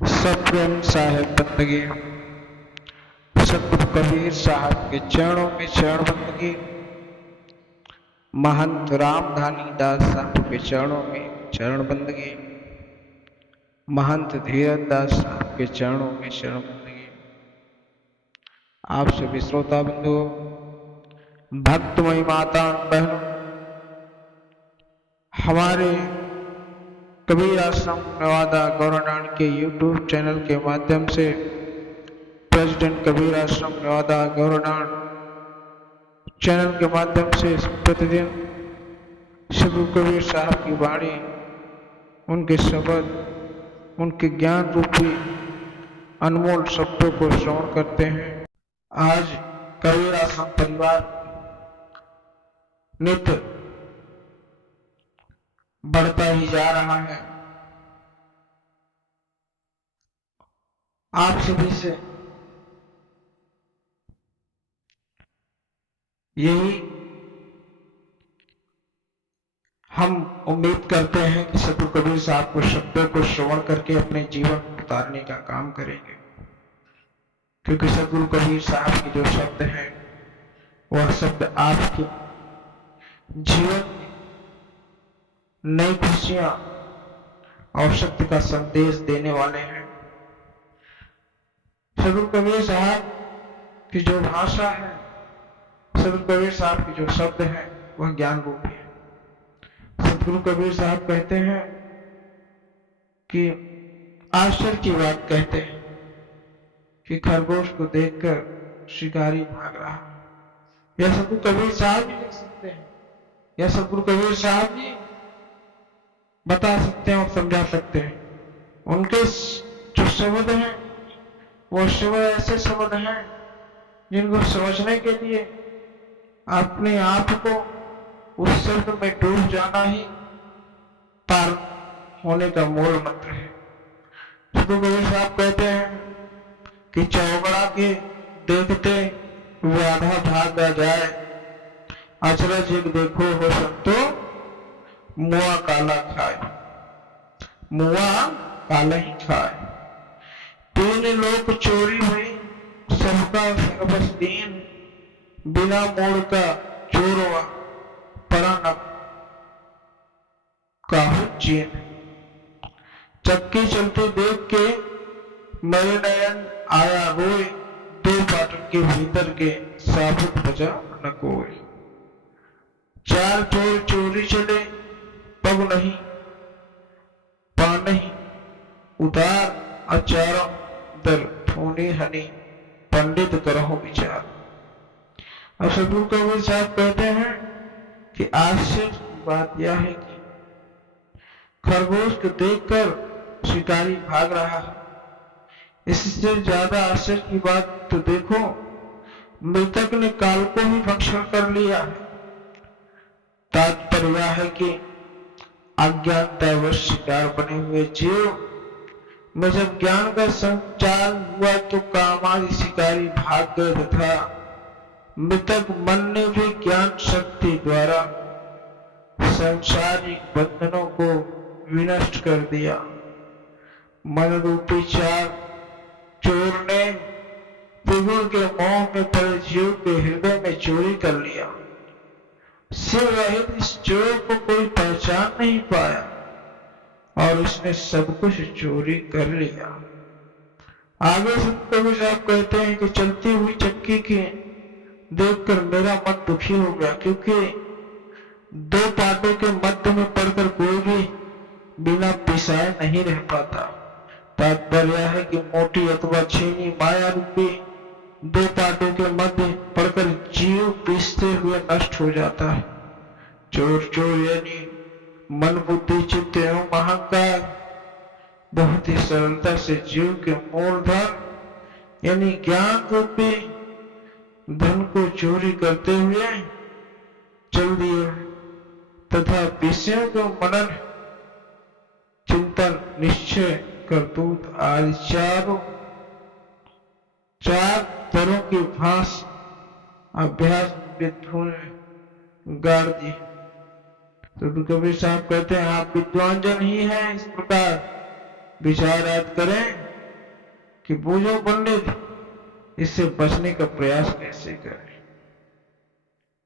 सप्रेम साहेब बंदगी। सतगुरु कबीर साहब के चरणों में चरण बंदगी। महंत रामधानी दास साहब के चरणों में चरण बंदगी। महंत धीरज दास साहब के चरणों में चरण बंदगी। आप सभी श्रोता बंधुओं, भक्तमयी माता बहनों, हमारे कबीर आश्रम नवादा गौराडांड के यूट्यूब चैनल के माध्यम से प्रेसिडेंट कबीर आश्रम नवादा गौराडांड चैनल के माध्यम से प्रतिदिन सतगुरु कबीर साहब की वाणी, उनके शब्द, उनके ज्ञान रूपी अनमोल शब्दों को श्रवण करते हैं। आज कबीर आश्रम परिवार नित्य बढ़ता ही जा रहा है। आप सभी से यही हम उम्मीद करते हैं कि सतगुरु कबीर साहब को शब्दों को श्रवण करके अपने जीवन को उतारने का काम करेंगे, क्योंकि सतगुरु कबीर साहब के जो शब्द हैं वह शब्द आपके जीवन में नई खुशियां और शक्ति का संदेश देने वाले हैं। सतगुरु कबीर साहब की जो भाषा है, सतगुरु कबीर साहब के जो शब्द हैं वह ज्ञान रूपी है। सतगुरु कबीर साहब कहते हैं कि आश्चर्य की बात कहते हैं कि खरगोश को देखकर शिकारी भाग रहा। यह सतगुरु कबीर साहब भी लिख सकते हैं, यह सतगुरु कबीर साहब भी बता सकते हैं और समझा सकते हैं। उनके जो शब्द हैं वो शब्द ऐसे शब्द हैं जिनको समझने के लिए अपने आप को उस शब्द में डूब जाना ही पार होने का मूल मंत्र है। सतगुरु कबीर साहब कहते हैं कि चौगड़ा के देखते वो आधा भागा जाए, अचरज एक देखो हो संतो मुआ काला खाए, मुआ काला ही खाए। तीन लोग चोरी हुई, सबका सर्वस दीन, बिना मोड़ का चोरवा परानब काहू चीन। चक्की चलते देख के मेरे नयन आया रोए, दो फाटक के भीतर के साबुत बचा न कोई। चार चोर चोरी चले, पग नहीं पा नहीं उतार, अचारों दल ठोनी हनी, पंडित करहो विचार। अब सतगुरु कबीर साहब कहते हैं कि आश्चर्य की बात यह है कि खरगोश को देखकर शिकारी भाग रहा है। इससे ज्यादा आश्चर्य की बात तो देखो, मृतक ने काल को ही भक्षण कर लिया है। तात्पर्य है कि अज्ञानतावश शिकार बने हुए जीव में जब ज्ञान का संचार हुआ तो कामादि शिकारी भाग गए तथा मृतक मन ने भी ज्ञान शक्ति द्वारा संसारिक बंधनों को विनष्ट कर दिया। मन रूपी चार चोर ने त्रिगुण के मोह में पड़े जीव के हृदय में चोरी कर लिया। सिर रहित इस चोर को कोई पहचान नहीं पाया और उसने सब कुछ चोरी कर लिया। आगे संत कबीर साहब कहते हैं कि चलती हुई चक्की की देखकर मेरा मन दुखी हो गया, क्योंकि दो पाटों के मध्य में पड़कर कोई भी बिना पिसाए नहीं रह पाता। तात्पर्य है कि मोटी अथवा छीनी माया रूपी दो पाटों के मध्य पड़कर जीव पीसते हुए नष्ट हो जाता है। चोर चोर यानी मन बुद्धि चित्त एवं अहंकार बहुत ही सरलता से जीव के मूल धन यानी ज्ञान रूपी धन को चोरी करते हुए चल दिए तथा विषयों को मनन चिंतन निश्चय करतूत आदि चार तरह की भाष अभ्यास विद्वान ने गाड़ दी। तो कबीर साहब कहते हैं आप विद्वान जन ही हैं, इस प्रकार विचार याद करें कि वो जो पंडित इससे बचने का प्रयास कैसे करें।